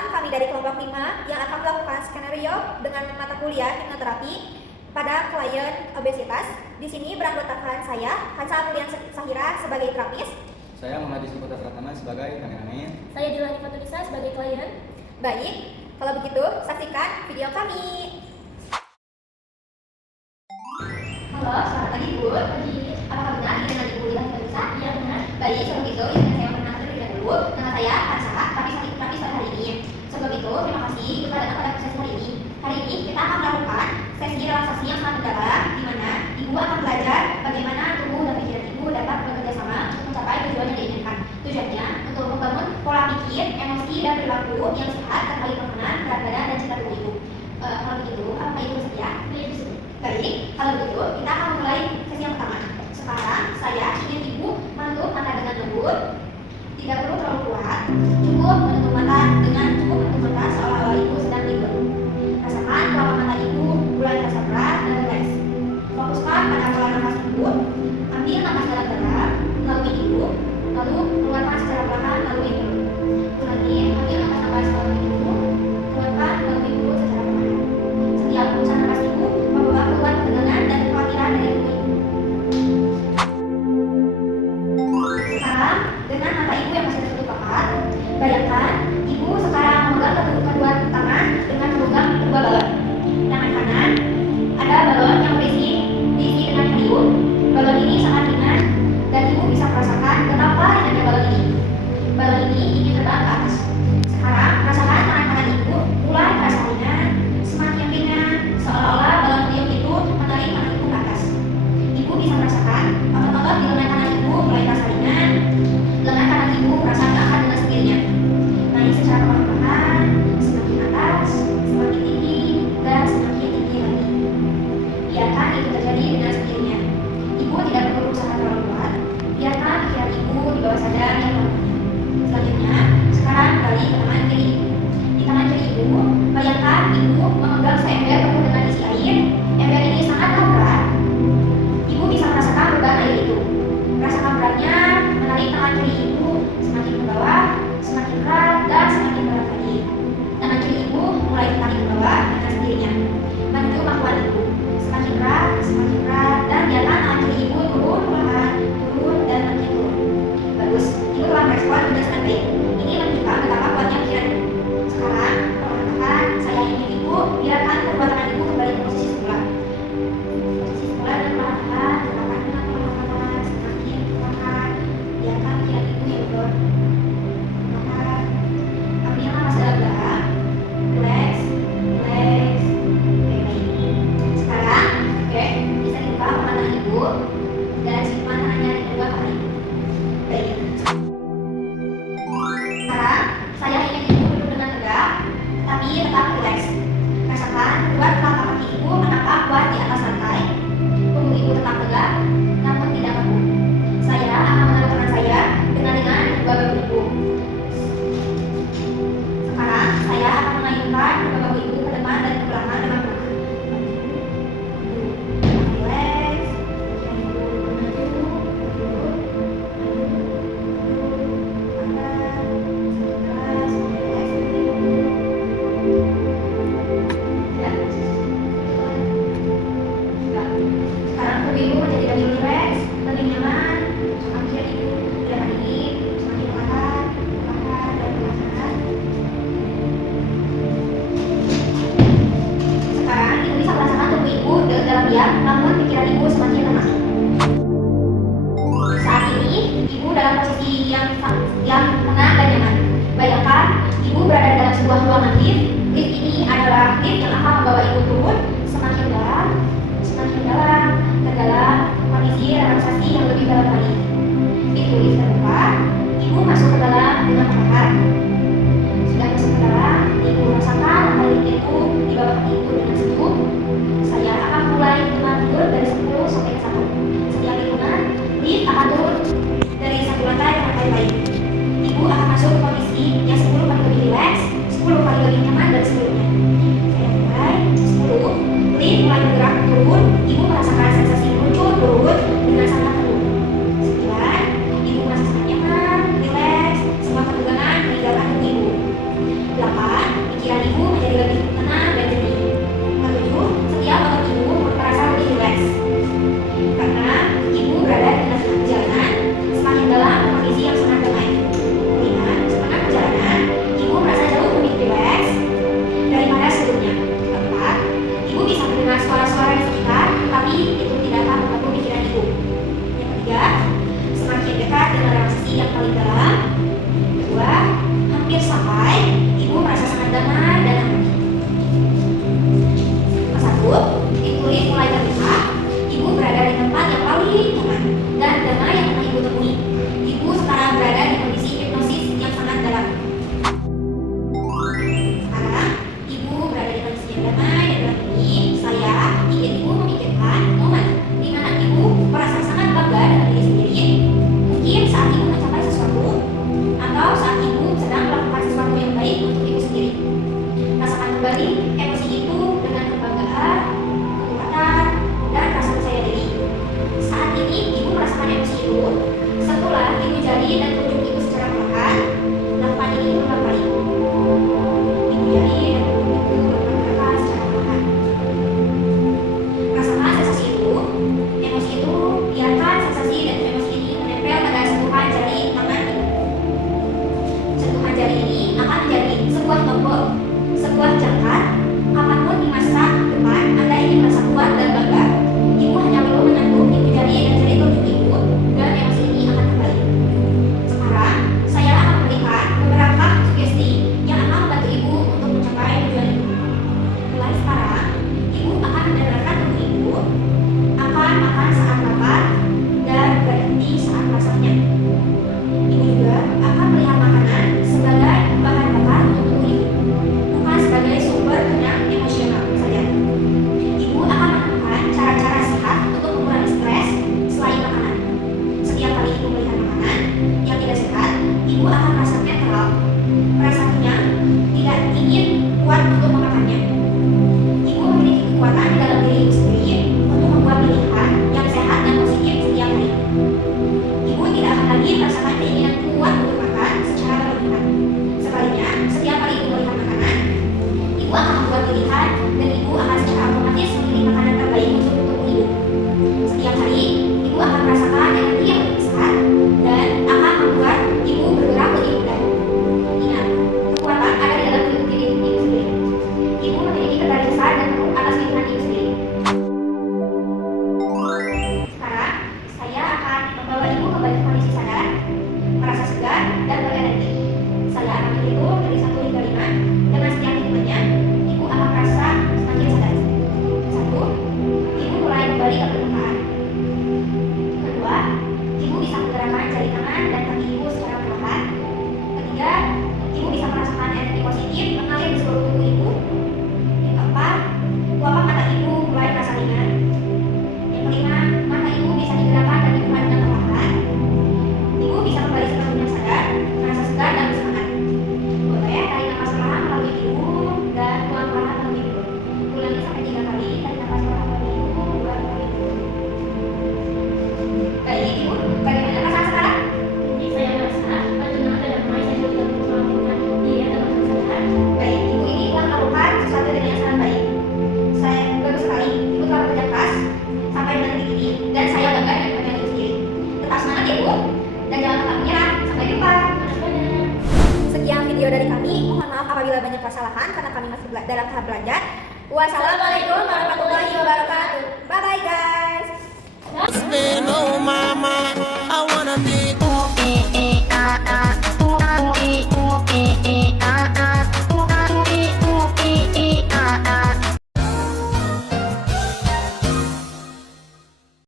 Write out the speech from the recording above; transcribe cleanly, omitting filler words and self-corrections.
Perkenalkan, kami dari kelompok 5 yang akan melakukan skenario dengan mata kuliah hipnoterapi pada klien obesitas. Di sini beranggotakan saya, Hansa Apulian Sahira sebagai terapis. Saya Muhammad Putra Pratama sebagai kameramen. Saya Dilani Fatunisa sebagai klien. Baik, kalau begitu saksikan video kami. Halo, selamat pagi Bu. Pagi. Apakah benar ini dengan Ibu Dilani Fatunisa? Iya benar. Baik, kalau begitu izinkan saya memperkenalkan terlebih dahulu. Nama saya Hansa, terapis pada hari ini. Sebelum itu, terima kasih sudah datang pada sesi hari ini. Hari ini kita akan melakukan sesi relaksasi yang sangat mendalam, di mana Ibu akan belajar bagaimana tubuh dan pikiran Ibu dapat bekerja sama untuk mencapai tujuan yang diinginkan. Tujuannya untuk membangun pola pikir, emosi, dan perilaku yang sehat terkait makanan, berat badan, dan cita tubuh Ibu. Kalau begitu, apakah Ibu bersedia? Baik, kalau begitu kita akan mulai sesi yang pertama. Sekarang saya ingin Ibu menutup mata dengan lembut, tidak perlu terlalu kuat. Cukup menutup mata seolah-olah Ibu sedang tidur. Rasakan kalau mata Ibu mulai terasa berat dan rileks. Fokuskan pada pola nafas Ibu. Ambil nafas dalam-dalam melalui hidung, lalu keluarkan secara perlahan melalui mulut. Ulangi, ambil nafas melalui hidung, keluarkan melalui mulut secara perlahan. Setiap hembusan nafas Ibu membawa keluar ketegangan dan kekhawatiran dari tubuh Ibu. Sekarang, dengan mata Ibu yang masih tertutup rapat, bayangkan Ibu sekarang memegang kedua tangan dengan memegang dua balon. Tangan kanan ada balon yang diisi dengan helium. Balon ini sangat ringan dan Ibu bisa merasakan betapa ringannya balon ini. Balon ini ingin terbang ke atas. Sekarang rasakan tangan kanan Ibu mulai terasa ringan, semakin ringan, seolah-olah balon helium itu menarik tangan Ibu ke atas. Ibu bisa merasakan otot-otot di lengan kanan Ibu mulai terasa ringan. Lengan kanan Ibu merasa terangkat dengan sendirinya. Naik secara perlahan, semakin atas, semakin tinggi, dan semakin tinggi lagi. Biarkan itu terjadi dengan sendirinya. Ibu tidak perlu berusaha terlalu kuat. Biarkan pikiran Ibu di bawah sadar yang normal. Selanjutnya, sekarang kembali ke tangan kiri Ibu. Di tangan kiri Ibu, bayangkan Ibu memegang seember penuh dengan isi air. Ember ini sangatlah berat. Ibu bisa merasakan beban air itu. Rasakan beratnya menarik tangan kiri Ibu semakin ke bawah, semakin berat, dan semakin berat lagi. Tangan kiri Ibu mulai ditarik ke bawah dengan sendirinya menuju pangkuan Ibu. Semakin berat, dan biarkan tangan kiri Ibu turun perlahan, turun dan makin turun. Bagus, Ibu telah merespon dengan sangat baik. Ini menunjukkan betapa kuatnya pikiran Ibu. Sekarang, perlahan-lahan saya ingin Ibu biarkan kedua tangan Ibu kembali ke posisi semula. Posisi semula dan perlahan-lahan, gerakan dengan perlahan-lahan, semakin perlahan. Biarkan pikiran Ibu yang turun. Perlahan, ambil nafas dalam-dalam, relax. Sekarang, bisa dibuka mata Ibu dan simpan tangannya di kedua kaki. Baik. Sekarang, saya ingin Ibu duduk dengan tegak, tapi tetap rileks. Rasakan kedua telapak kaki Ibu menatap kuat di atas lantai. Punggung Ibu tetap tegak, namun tidak kaku. Saya akan menaruh tangan saya dengan ringan di kedua bahu Ibu. Sekarang, saya akan mengayunkan kedua bahu Ibu ke depan dan ke belakang dengan perlahan. Sekarang tubuh Ibu menjadi lebih rileks, lebih nyaman. Rasakan pikiran Ibu gerakan ini semakin perlahan, dan perlahan. Sekarang Ibu bisa merasakan tubuh Ibu dalam diam, namun pikiran Ibu semakin tenang. Saat ini Ibu dalam posisi yang tenang dan nyaman. Bayangkan Ibu berada dalam sebuah ruangan lift. Lift ini adalah lift yang akan membawa Ibu turun semakin dalam, terdalam, kondisi relaksasi yang lebih dalam lagi. Pintu lift terbuka, Ibu masuk ke dalam dengan perlahan. Sudah masuk ke dalam, Ibu rasakan lantai lift itu di bawah kaki Ibu dengan sejuk. Saya akan mulai hitungan mundur dari 10 sampai ke 1. Setiap hitungan, lift akan turun dari satu lantai ke lantai lain. Ibu akan masuk ke kondisi yang 10 kali lebih rileks, 10 kali lebih nyaman dari sebelumnya. Saya mulai 10, lift mulai bergerak turun. Ibu merasakan sensasi muncul turun dengan sangat tenang. 9, Ibu merasa sangat nyaman, rileks, semua ketegangan meninggalkan tubuh Ibu. 8, baik. Ibu ini telah melakukan sesuatu dengan yang sangat baik. Saya bagus sekali. Ibu telah bekerja keras sampai dengan titik ini, dan saya bangga dengan pekerjaan ibu sendiri. Tetap semangat ya Bu, dan jangan pernah menyerah. Sampai jumpa. Sekian video dari kami. Mohon maaf apabila banyak kesalahan karena kami masih dalam tahap belajar. Wassalamualaikum warahmatullahi wabarakatuh. Bye bye guys.